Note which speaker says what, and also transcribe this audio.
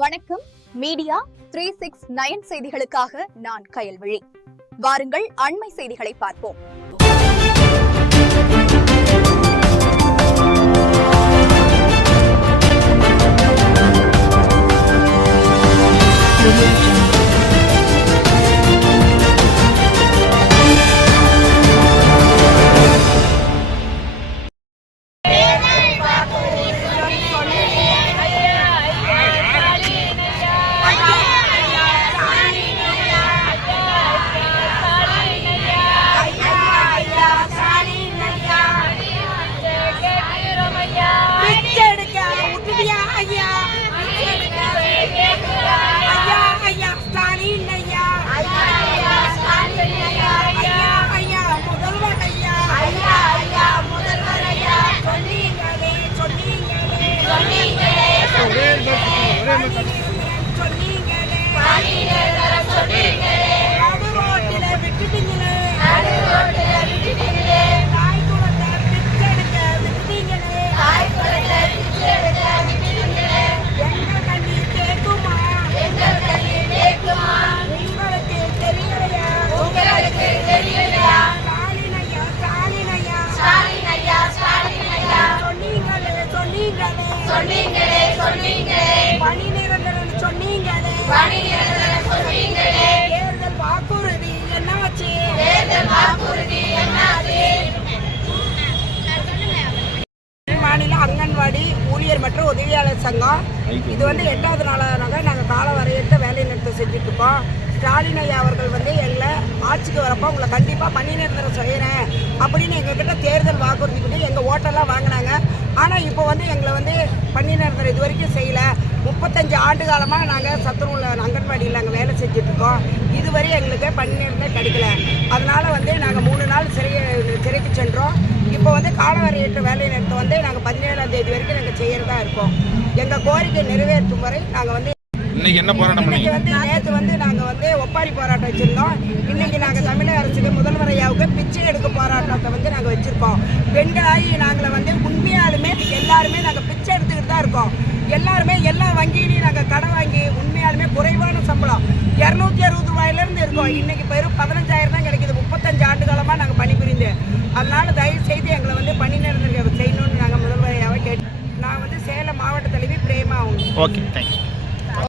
Speaker 1: வணக்கம். Media three six nine செய்திகளுக்காக நான் கயல்விழி. வாருங்கள் அண்மை செய்திகளை பார்ப்போம்.
Speaker 2: பிச்செடுக்க சொன்னீங்களே. பணி நிரந்தரம் சொன்னீங்களே. தேர்தல் வாக்குறுதி என்னாச்சு? மாநில அங்கன்வாடி ஊழியர் மற்றும் உதவியாளர் சங்கம். இது வந்து எட்டாவது நாளாக நாங்கள் கால வரையற்ற வேலை நிறுத்தம் செஞ்சுட்டு இருக்கோம் ஸ்டாலின் ஐயா அவர்கள் வந்து எங்களை ஆட்சிக்கு வரப்போ உங்களை கண்டிப்பாக பணி நிரந்தரம் செய்கிறேன் அப்படின்னு எங்ககிட்ட தேர்தல் வாக்குறுதி பண்ணி எங்கள் ஓட்டெல்லாம் வாங்கினாங்க. ஆனால் இப்போ வந்து எங்களை வந்து நிரந்தரம் இது வரைக்கும் செய்யலை. முப்பத்தஞ்சு ஆண்டு காலமாக நாங்கள் சத்துணவுல அங்கன்வாடியில் நாங்கள் வேலை செஞ்சுட்டு இருக்கோம். இதுவரை எங்களுக்கு நிரந்தரம் கிடைக்கல. அதனால வந்து நாங்கள் மூணு நாள் சிறை சிறைக்கு சென்றோம். இப்போ வந்து காலவரையற்ற வேலை நிறுத்தம் வந்து நாங்கள் பதினேழாம் தேதி வரைக்கும் நாங்கள் செய்யறதா இருக்கோம். எங்கள் கோரிக்கை நிறைவேற்றும் வரை நாங்கள் வந்து
Speaker 3: இன்னைக்கு என்ன போராட்டம்
Speaker 2: இன்னைக்கு வந்து நேற்று வந்து நாங்கள் வந்து ஒப்பாரி போராட்டம் வச்சிருந்தோம். இன்னைக்கு நாங்கள் தமிழக அரசுக்கு முதல்வர் ஐயாவுக்கு பிச்சை எடுக்க போராட்டத்தை வந்து நாங்கள் வச்சிருக்கோம். பெண்களாகி நாங்களை வந்து உண்மையாலுமே எல்லாருமே நாங்கள் பிச்சை எடுத்துக்கிட்டு தான் இருக்கோம் எல்லாருமே எல்லா வங்கியிலையும் நாங்கள் கடன் வாங்கி உண்மையாலுமே குறைவான சம்பளம். இரநூத்தி அறுபது ரூபாயிலேருந்து இருக்கோம். இன்னைக்கு பெரும் பதினஞ்சாயிரம் தான் கிடைக்குது. முப்பத்தஞ்சு ஆண்டு காலமாக நாங்கள் பணிபுரிந்து. அதனால தயவு செய்து எங்களை வந்து பணி நிரந்தரம் செய்யணும்னு நாங்கள் முதல்வரையாக கேட்டு நான் வந்து சேலம் மாவட்ட தலைவி பிரேமா
Speaker 3: ஓகே தேங்க்யூ